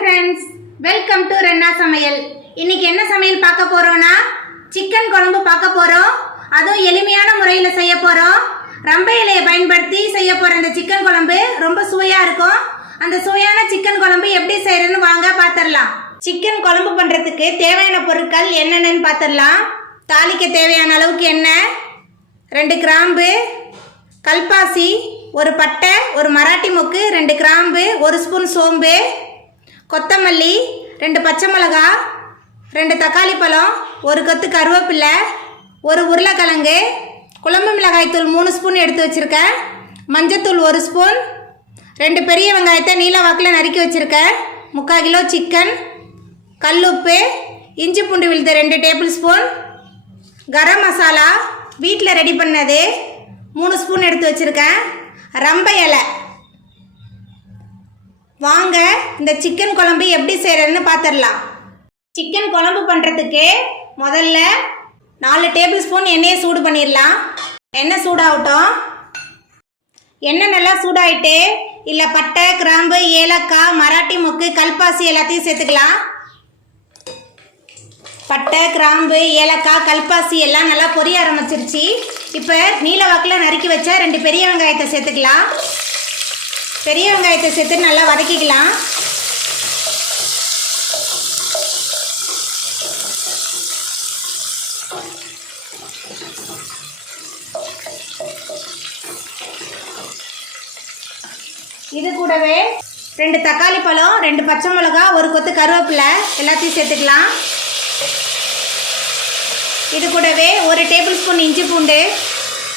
friends, welcome to Renna Samayal. இன்னைக்கு என்ன சமையல் பார்க்க போறோம்னா சிக்கன் குழம்பு பார்க்க போறோம். அதுவும் எளிமையான முறையில் செய்ய போறோம். ரம்பை இலையை பயன்படுத்தி செய்ய போற இந்த சிக்கன் குழம்பு ரொம்ப சுவையா இருக்கும். அந்த சுவையான சிக்கன் குழம்பு எப்படி செய்யறதுன்னு வாங்க பார்த்துடலாம். சிக்கன் குழம்பு பண்றதுக்கு தேவையான பொருட்கள் என்னென்னு பார்த்துடலாம். தாளிக்க தேவையான அளவுக்கு எண்ணெய், 2 கிராம்பு, கல்பாசி, ஒரு பட்டை, ஒரு மராட்டி மொக்கு, 2 கிராம்பு, 1 ஸ்பூன் சோம்பு, கொத்தமல்லி, 2 பச்சை மிளகா, 2 தக்காளி பழம், 1 கொத்து கருவேப்பிலை, 1 உருளைக்கிழங்கு, குழம்பு மிளகாய் தூள் 3 ஸ்பூன் எடுத்து வச்சுருக்கேன், மஞ்சத்தூள் 1 ஸ்பூன், 2 பெரிய வெங்காயத்தை நீல வாக்கில் நறுக்கி வச்சுருக்கேன், 3/4 கிலோ சிக்கன், கல்லுப்பு, இஞ்சி பூண்டு விழுது 2 டேபிள் ஸ்பூன், கரம் மசாலா வீட்டில் ரெடி பண்ணது 3 ஸ்பூன் எடுத்து வச்சுருக்கேன், ரம்பை இலை. வாங்க இந்த சிக்கன் குழம்பு எப்படி செய்கிறதுன்னு பார்த்துடலாம். சிக்கன் குழம்பு பண்ணுறதுக்கு முதல்ல 4 டேபிள் ஸ்பூன் எண்ணெயை சூடு பண்ணிடலாம். எண்ணெய் சூடாகட்டும். எண்ணெய் நல்லா சூடாயிட்டு இல்லை பட்டை, கிராம்பு, ஏலக்காய், மராட்டி மொக்கு, கல்பாசி எல்லாத்தையும் சேர்த்துக்கலாம். பட்டை, கிராம்பு, ஏலக்காய், கல்பாசி எல்லாம் நல்லா பொரிய ஆரம்பிச்சிருச்சு. இப்போ நீல வாக்கில் நறுக்கி வச்சா 2 பெரிய வெங்காயத்தை சேர்த்துக்கலாம். பெரிய வெங்காயத்தை சேர்த்து நல்லா வதக்கிக்கலாம். இது கூடவே 2 தக்காளி பழம், 2 பச்சை மிளகா, 1 கொத்து கருவேப்பிலை எல்லாத்தையும் சேர்த்துக்கலாம். இது கூடவே 1 டேபிள் ஸ்பூன் இஞ்சி பூண்டு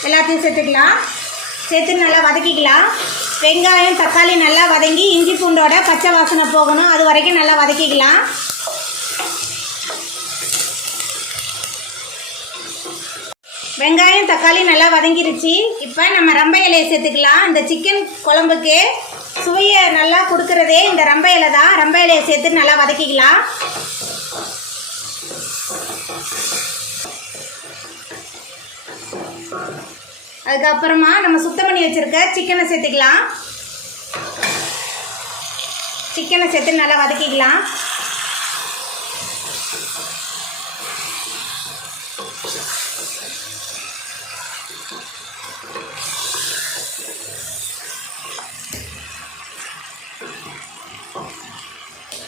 எல்லாத்தையும் சேர்த்துக்கலாம். சேர்த்து நல்லா வதக்கிக்கலாம். வெங்காயம், தக்காளி நல்லா வதங்கி இஞ்சி பூண்டோட பச்சை வாசனை போகணும், அது வரைக்கும் நல்லா வதக்கிக்கலாம். வெங்காயம், தக்காளி நல்லா வதங்கிருச்சு. இப்போ நம்ம ரம்பை இலையை சேர்த்துக்கலாம். இந்த சிக்கன் குழம்புக்கு சுவையை நல்லா கொடுக்கறதே இந்த ரம்பை இலை தான். ரம்பை இலையை சேர்த்து நல்லா வதக்கிக்கலாம். அதுக்கப்புறமா நம்ம சுத்தம் பண்ணி வச்சுருக்க சிக்கனை சேர்த்துக்கலாம். சிக்கனை சேர்த்து நல்லா வதக்கிக்கலாம்.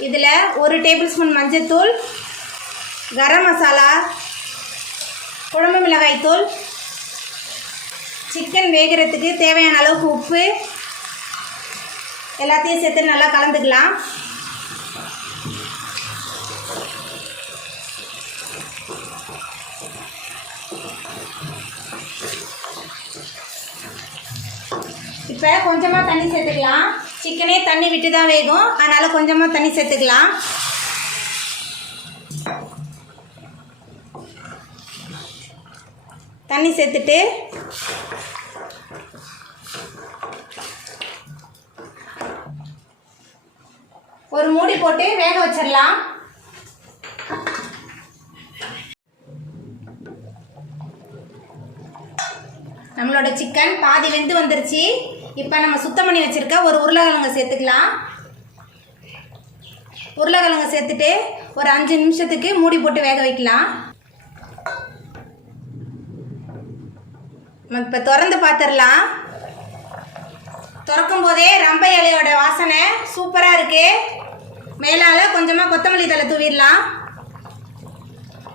இதில் 1 டேபிள் ஸ்பூன் மஞ்சத்தூள், கரம் மசாலா, குழம்பு மிளகாய் தூள், சிக்கன் வேகிறதுக்கு தேவையான அளவுக்கு உப்பு எல்லாத்தையும் சேர்த்து நல்லா கலந்துக்கலாம். இப்போ கொஞ்சமாக தண்ணி சேர்த்துக்கலாம். சிக்கனே தண்ணி விட்டு தான் வேகும், அதனால் கொஞ்சமாக தண்ணி சேர்த்துக்கலாம். தண்ணி சேர்த்துட்டு ஒரு மூடி போட்டு வேக வச்சிடலாம். நம்மளோட சிக்கன் பாதி வெந்து வந்துருச்சு. இப்போ நம்ம சுத்தம் பண்ணி வச்சிருக்க ஒரு உருளைக்கிழங்கு சேர்த்துக்கலாம். உருளைக்கிழங்கு சேர்த்துட்டு ஒரு 5 நிமிஷத்துக்கு மூடி போட்டு வேக வைக்கலாம். இப்போ திறந்து பார்த்துடலாம். திறக்கும் போதே ரம்பை இலையோட வாசனை சூப்பராக இருக்குது. மேலால் கொஞ்சமாக கொத்தமல்லி தழை தூவிடலாம்.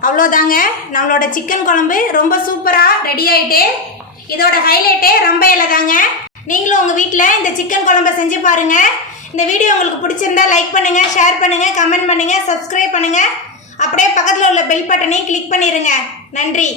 அவ்வளோதாங்க, நம்மளோட சிக்கன் குழம்பு ரொம்ப சூப்பராக ரெடி ஆகிட்டு. இதோட ஹைலைட்டே ரம்பை இலை தாங்க. நீங்களும் உங்கள் வீட்டில் இந்த சிக்கன் குழம்பை செஞ்சு பாருங்கள். இந்த வீடியோ உங்களுக்கு பிடிச்சிருந்தா லைக் பண்ணுங்கள், ஷேர் பண்ணுங்கள், கமெண்ட் பண்ணுங்கள், சப்ஸ்கிரைப் பண்ணுங்கள். அப்படியே பக்கத்தில் உள்ள பெல் பட்டனையும் கிளிக் பண்ணிடுங்க. நன்றி.